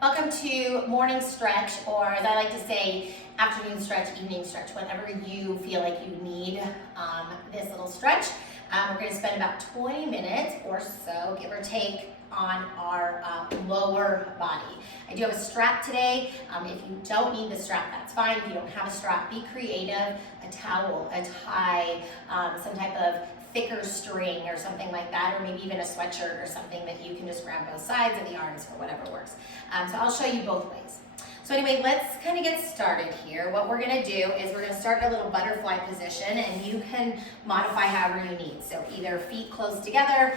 Welcome to morning stretch, or as I like to say, afternoon stretch, evening stretch, whenever you feel like you need this little stretch. We're going to spend about 20 minutes or so, give or take, on our lower body. I do have a strap today. If you don't need the strap, that's fine. If you don't have a strap, be creative. A towel, a tie, some type of thicker string or something like that, or maybe even a sweatshirt or something that you can just grab both sides of the arms for whatever works. So I'll show you both ways. So anyway, let's kind of get started here. What we're going to do is we're going to start in a little butterfly position, and you can modify however you need. So either feet close together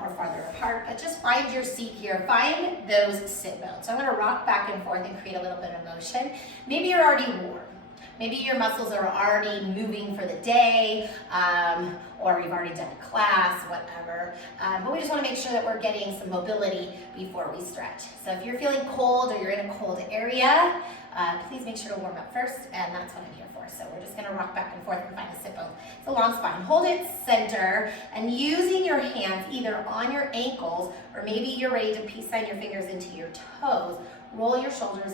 or farther apart, but just find your seat here. Find those sit bones. So I'm going to rock back and forth and create a little bit of motion. Maybe you're already warm. Maybe your muscles are already moving for the day, or you've already done a class, whatever. But we just want to make sure that we're getting some mobility before we stretch. So if you're feeling cold or you're in a cold area, please make sure to warm up first, and that's what I'm here for. So we're just going to rock back and forth and find a sit bone. It's a long spine. Hold it center, and using your hands either on your ankles, or maybe you're ready to peace sign your fingers into your toes, roll your shoulders,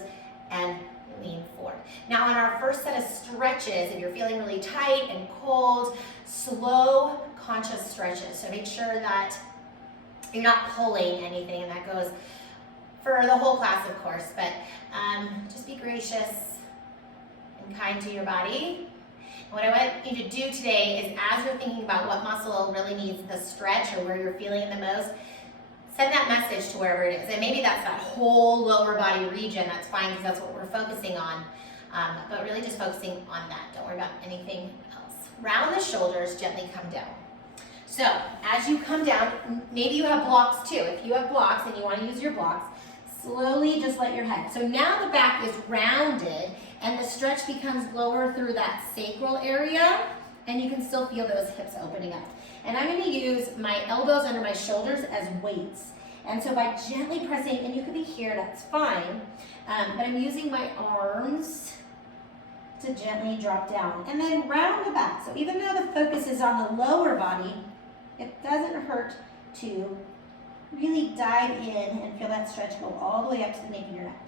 and lean forward. Now on our first set of stretches, if you're feeling really tight and cold, slow, conscious stretches. So make sure that you're not pulling anything, and that goes for the whole class, of course, but just be gracious and kind to your body. And what I want you to do today is, as you're thinking about what muscle really needs the stretch or where you're feeling it the most, send that message to wherever it is. And maybe that's that whole lower body region. That's fine, because that's what we're focusing on. But really just focusing on that. Don't worry about anything else. Round the shoulders, gently come down. So as you come down, maybe you have blocks too. If you have blocks and you want to use your blocks, slowly just let your head. So now the back is rounded and the stretch becomes lower through that sacral area, and you can still feel those hips opening up. And I'm going to use my elbows under my shoulders as weights. And so by gently pressing, and you could be here, that's fine, but I'm using my arms to gently drop down. And then round the back. So even though the focus is on the lower body, it doesn't hurt to really dive in and feel that stretch go all the way up to the nape of your neck.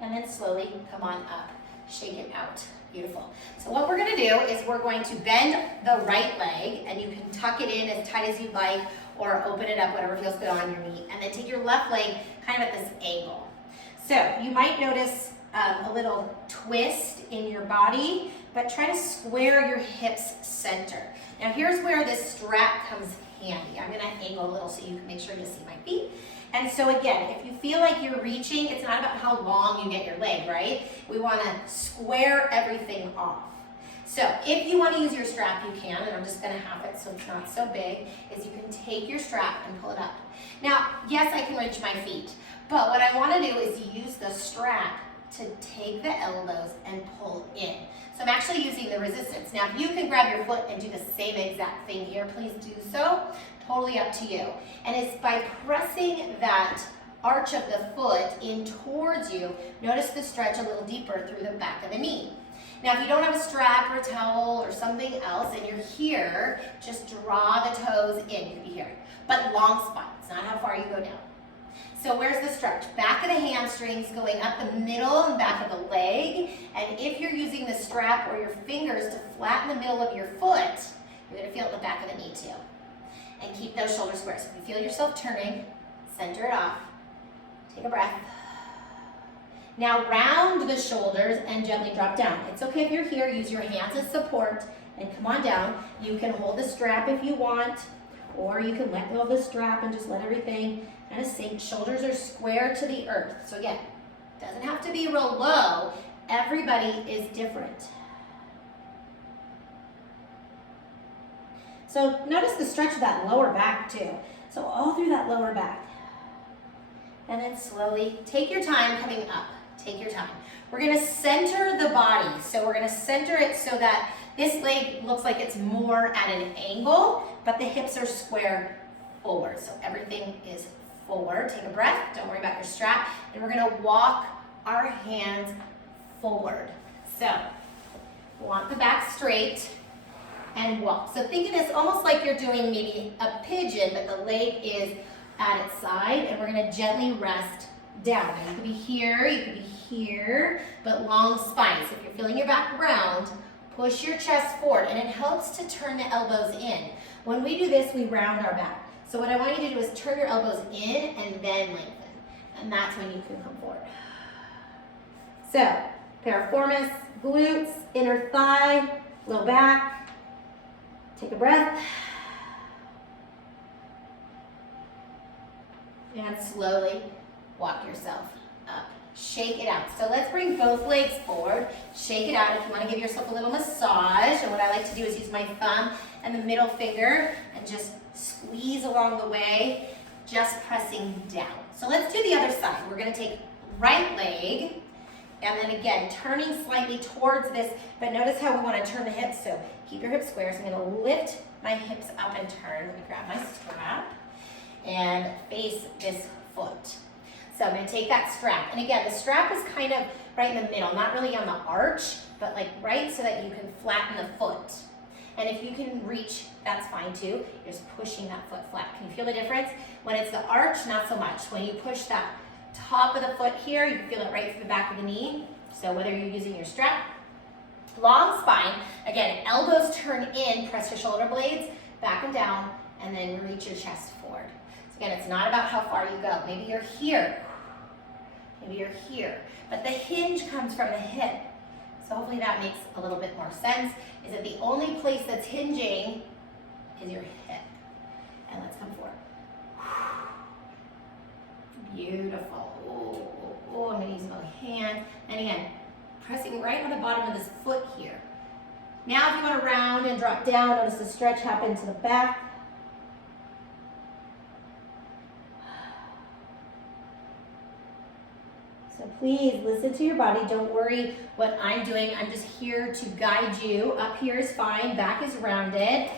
And then slowly come on up, shake it out. Beautiful. So what we're going to do is we're going to bend the right leg, and you can tuck it in as tight as you like, or open it up, whatever feels good on your knee, and then take your left leg kind of at this angle. So you might notice a little twist in your body, but try to square your hips center. Now here's where this strap comes handy. I'm going to angle a little so you can make sure you see my feet. And so again, if you feel like you're reaching, it's not about how long you get your leg, right? We want to square everything off. So if you want to use your strap, you can, and I'm just going to have it so it's not so big, is you can take your strap and pull it up. Now, yes, I can reach my feet, but what I want to do is use the strap to take the elbows and pull in. So I'm actually using the resistance. Now, if you can grab your foot and do the same exact thing here, please do so. Totally up to you. And it's by pressing that arch of the foot in towards you, notice the stretch a little deeper through the back of the knee. Now, if you don't have a strap or a towel or something else and you're here, just draw the toes in. You can be here. But long spine. It's not how far you go down. So where's the stretch? Back of the hamstrings, going up the middle and back of the leg. And if you're using the strap or your fingers to flatten the middle of your foot, you're going to feel it in the back of the knee too. And keep those shoulders square. So if you feel yourself turning, center it off. Take a breath. Now round the shoulders and gently drop down. It's okay if you're here, use your hands as support and come on down. You can hold the strap if you want, or you can let go of the strap and just let everything kind of sink. Shoulders are square to the earth. So again, it doesn't have to be real low. Everybody is different. So notice the stretch of that lower back too. So all through that lower back. And then slowly take your time coming up. Take your time. We're going to center the body. So we're going to center it so that this leg looks like it's more at an angle, but the hips are square forward. So everything is forward. Take a breath. Don't worry about your strap. And we're going to walk our hands forward. So we want the back straight and walk. So think of this almost like you're doing maybe a pigeon, but the leg is at its side, and we're gonna gently rest down. Now you could be here, you could be here, but long spine. So if you're feeling your back round, push your chest forward, and it helps to turn the elbows in. When we do this, we round our back. So what I want you to do is turn your elbows in and then lengthen. And that's when you can come forward. So, piriformis, glutes, inner thigh, low back. Take a breath. And slowly walk yourself up. Shake it out. So let's bring both legs forward. Shake it out if you want to give yourself a little massage. And what I like to do is use my thumb and the middle finger and just squeeze along the way, just pressing down. So let's do the other side. We're going to take right leg, and then again, turning slightly towards this, but notice how we want to turn the hips. So keep your hips square. So I'm going to lift my hips up and turn. Let me grab my strap and face this foot. So I'm going to take that strap. And again, the strap is kind of right in the middle, not really on the arch, but like right so that you can flatten the foot. And if you can reach, that's fine too. You're just pushing that foot flat. Can you feel the difference? When it's the arch, not so much. When you push that top of the foot here, you can feel it right through the back of the knee. So whether you're using your strap, long spine, again, elbows turn in, press your shoulder blades, back and down, and then reach your chest forward. So again, it's not about how far you go. Maybe you're here, maybe you're here, but the hinge comes from the hip. So hopefully that makes a little bit more sense, is that the only place that's hinging is your hip. And let's come forward. Beautiful. Oh, I'm gonna use my hand. And again, pressing right on the bottom of this foot here. Now if you want to round and drop down, notice the stretch happen to the back. So please listen to your body. Don't worry what I'm doing. I'm just here to guide you. Up here is fine, back is rounded.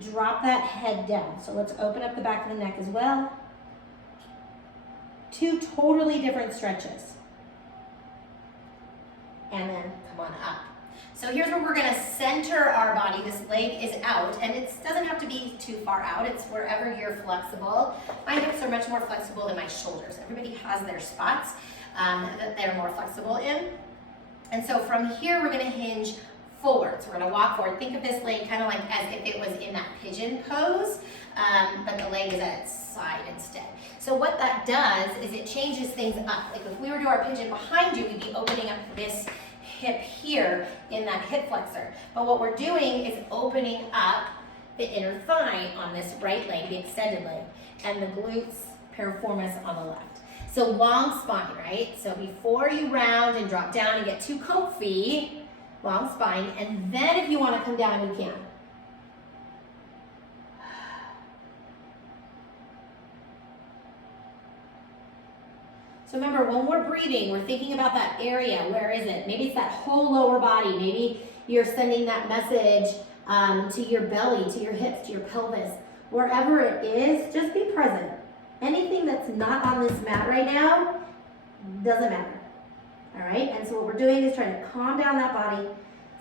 Drop that head down. So let's open up the back of the neck as well. Two totally different stretches. And then come on up. So here's where we're gonna center our body. This leg is out, and it doesn't have to be too far out. It's wherever you're flexible. My hips are much more flexible than my shoulders. Everybody has their spots that they're more flexible in. And so from here, we're gonna hinge forward. So we're gonna walk forward. Think of this leg kind of like as if it was in that pigeon pose, but the leg is at its side instead. So what that does is it changes things up. Like if we were to do our pigeon behind you, we'd be opening up this hip here in that hip flexor. But what we're doing is opening up the inner thigh on this right leg, the extended leg, and the glutes piriformis on the left. So long spine, right? So before you round and drop down and get too comfy, long spine, and then if you want to come down, you can. So remember, when we're breathing, we're thinking about that area. Where is it? Maybe it's that whole lower body. Maybe you're sending that message to your belly, to your hips, to your pelvis. Wherever it is, just be present. Anything that's not on this mat right now doesn't matter. All right? And so what we're doing is trying to calm down that body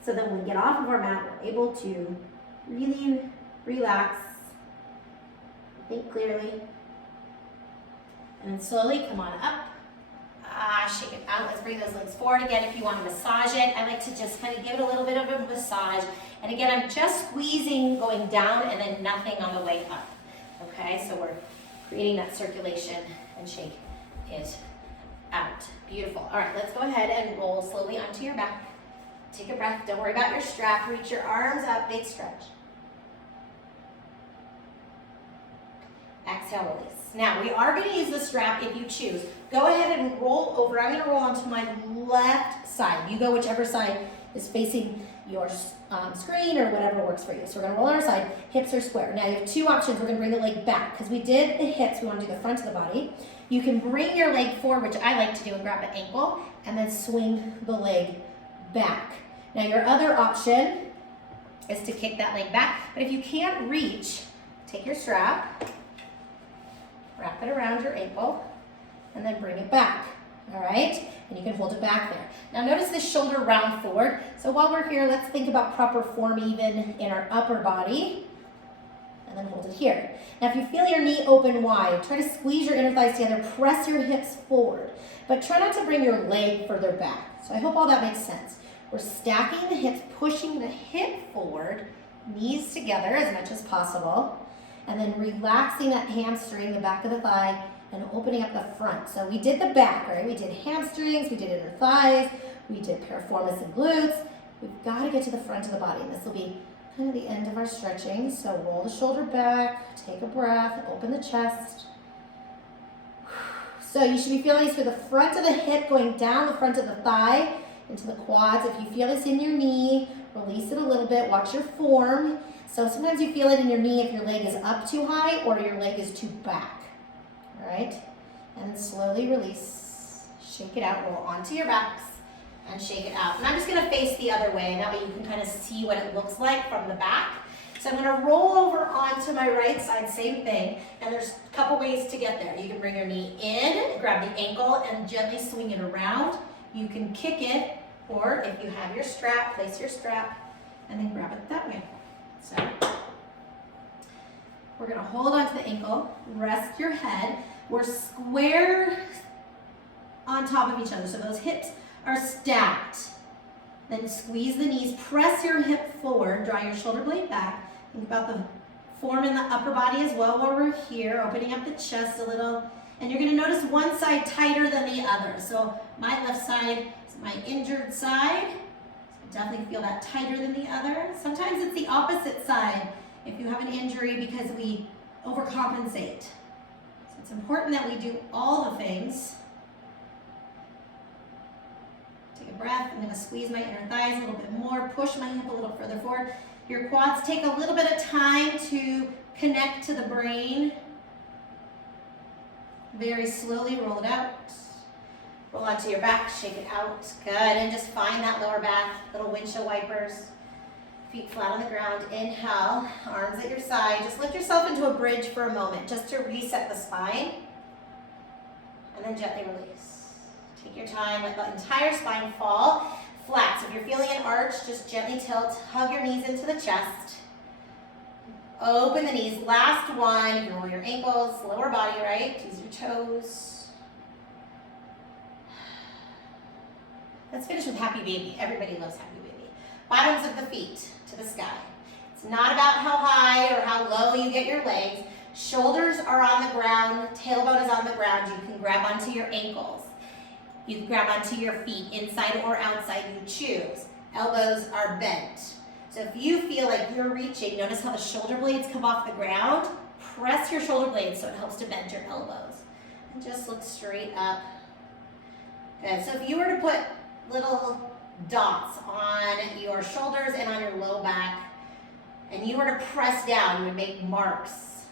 so that when we get off of our mat, we're able to really relax, think clearly, and then slowly come on up. Shake it out. Let's bring those legs forward again if you want to massage it. I like to just kind of give it a little bit of a massage. And again, I'm just squeezing going down and then nothing on the way up. Okay, so we're creating that circulation and shake it out. Beautiful. All right, let's go ahead and roll slowly onto your back. Take a breath. Don't worry about your strap. Reach your arms up. Big stretch. Exhale, release. Now, we are going to use the strap if you choose. Go ahead and roll over. I'm going to roll onto my left side. You go whichever side is facing your screen or whatever works for you. So we're going to roll on our side. Hips are square. Now, you have two options. We're going to bring the leg back because we did the hips. We want to do the front of the body. You can bring your leg forward, which I like to do, and grab the ankle, and then swing the leg back. Now, your other option is to kick that leg back. But if you can't reach, take your strap, wrap it around your ankle, and then bring it back, all right? And you can hold it back there. Now notice this shoulder round forward. So while we're here, let's think about proper form even in our upper body. and then hold it here. Now if you feel your knee open wide, try to squeeze your inner thighs together, press your hips forward, but try not to bring your leg further back. So I hope all that makes sense. We're stacking the hips, pushing the hip forward, knees together as much as possible, and then relaxing that hamstring, the back of the thigh, and opening up the front. So we did the back, right? We did hamstrings, we did inner thighs, we did piriformis and glutes. We've got to get to the front of the body, and this will be kind of the end of our stretching. So roll the shoulder back, take a breath, open the chest. So you should be feeling this through the front of the hip going down the front of the thigh into the quads. If you feel this in your knee, release it a little bit. Watch your form. So sometimes you feel it in your knee if your leg is up too high or your leg is too back. All right? And then slowly release. Shake it out. Roll onto your backs and shake it out. And I'm just going to face the other way. That way you can kind of see what it looks like from the back. So I'm going to roll over onto my right side, same thing. And there's a couple ways to get there. You can bring your knee in, grab the ankle, and gently swing it around. You can kick it, or if you have your strap, place your strap, and then grab it that way. So we're going to hold onto the ankle, rest your head. We're square on top of each other, so those hips are stacked. Then squeeze the knees, press your hip forward, draw your shoulder blade back. Think about the form in the upper body as well while we're here, opening up the chest a little. And you're gonna notice one side tighter than the other. So my left side is my injured side. So definitely feel that tighter than the other. Sometimes it's the opposite side if you have an injury because we overcompensate. So it's important that we do all the things. Take a breath. I'm going to squeeze my inner thighs a little bit more, push my hip a little further forward. Your quads take a little bit of time to connect to the brain. Very slowly roll it out. Roll onto your back, shake it out. Good, and just find that lower back, little windshield wipers. Feet flat on the ground. Inhale, arms at your side. Just lift yourself into a bridge for a moment, just to reset the spine. And then gently release. Take your time, let the entire spine fall flat. So if you're feeling an arch, just gently tilt, hug your knees into the chest. Open the knees, last one. You can roll your ankles, lower body, right? Use your toes. Let's finish with happy baby. Everybody loves happy baby. Bottoms of the feet to the sky. It's not about how high or how low you get your legs. Shoulders are on the ground, tailbone is on the ground. You can grab onto your ankles. You can grab onto your feet, inside or outside, you choose. Elbows are bent. So if you feel like you're reaching, notice how the shoulder blades come off the ground. Press your shoulder blades so it helps to bend your elbows. And just look straight up. Good. So if you were to put little dots on your shoulders and on your low back, and you were to press down, you would make marks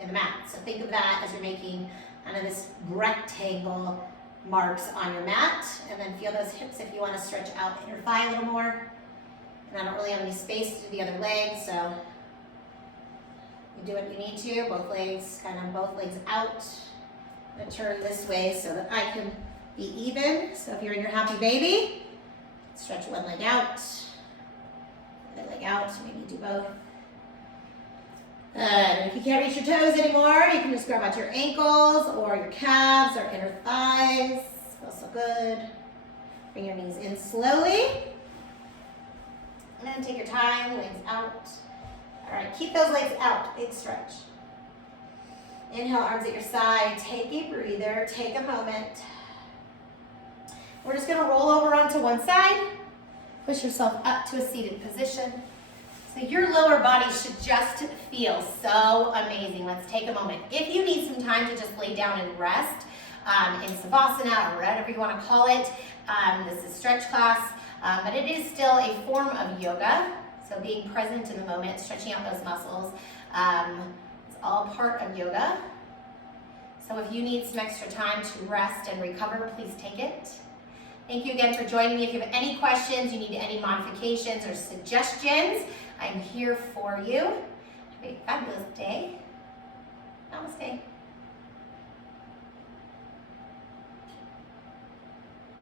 in the mat. So think of that as you're making kind of this rectangle marks on your mat, and then feel those hips if you want to stretch out inner thigh a little more. And I don't really have any space to do the other leg, so you do what you need to. Both legs out. I'm going to turn this way so that I can be even. So if you're in your happy baby, stretch one leg out, other leg out, maybe do both. And if you can't reach your toes anymore, you can just grab onto your ankles or your calves or inner thighs. Feels so good. Bring your knees in slowly. And then take your time, legs out. All right, keep those legs out, big stretch. Inhale, arms at your side. Take a breather, take a moment. We're just gonna roll over onto one side. Push yourself up to a seated position. So your lower body should just feel so amazing. Let's take a moment. If you need some time to just lay down and rest in Savasana or whatever you want to call it, this is stretch class, but it is still a form of yoga. So being present in the moment, stretching out those muscles, is all part of yoga. So if you need some extra time to rest and recover, please take it. Thank you again for joining me. If you have any questions, you need any modifications or suggestions, I'm here for you. Have a fabulous day. Namaste.